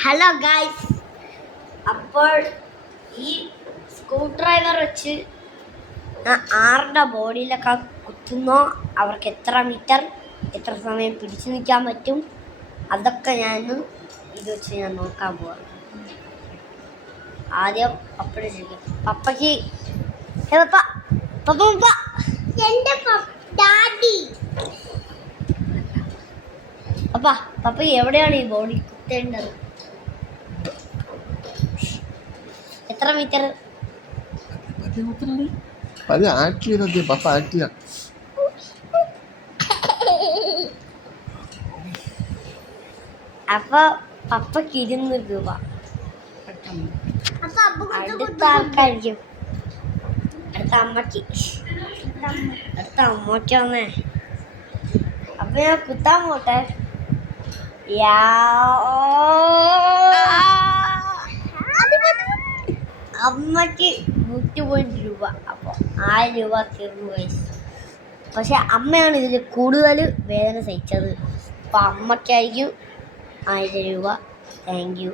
Hello guys അപ്പോൾ ഈ screw driver വെച്ച് ആരുടെ ബോഡിയിലൊക്കെ കുത്തുന്നോ? അവർക്ക് എത്ര മീറ്റർ എത്ര സമയം പിടിച്ചു നിൽക്കാൻ പറ്റും? അതൊക്കെ ഞാൻ ഇത് വെച്ച് ഞാൻ നോക്കാൻ പോവാം ആദ്യം പപ്പയുടെ ചെയ്യും പപ്പയ്ക്ക് അപ്പ പപ്പ. പപ്പ പപ്പ. എന്റെ ഡാഡി. പപ്പ പപ്പ എവിടെയാണ് ഈ ബോഡി കുത്തേണ്ടത്? എത്ര മീറ്റർ? അത് ആക്ട് ചെയ്തത് പപ്പ ആക്ട് ചെയ്യാം. അപ്പൊ പപ്പക്ക് ഇരുന്നൂറ് രൂപ. അടുത്ത ആൾക്കാരിക്കും. അടുത്ത അമ്മയ്ക്ക്. അടുത്ത അമ്മയ്ക്ക് വന്നേ. അപ്പൊ ഞാൻ കുത്താൻ പോട്ടെ. യാ അമ്മയ്ക്ക് നൂറ്റി പോയിന്റ് രൂപ. അപ്പോൾ ആയിരം രൂപ തീർന്നു വയസ്സ് പക്ഷെ അമ്മയാണ് ഇതിൽ കൂടുതൽ വേദന സഹിച്ചത്. അപ്പം അമ്മയ്ക്കായിരിക്കും ആയിരം രൂപ. Thank you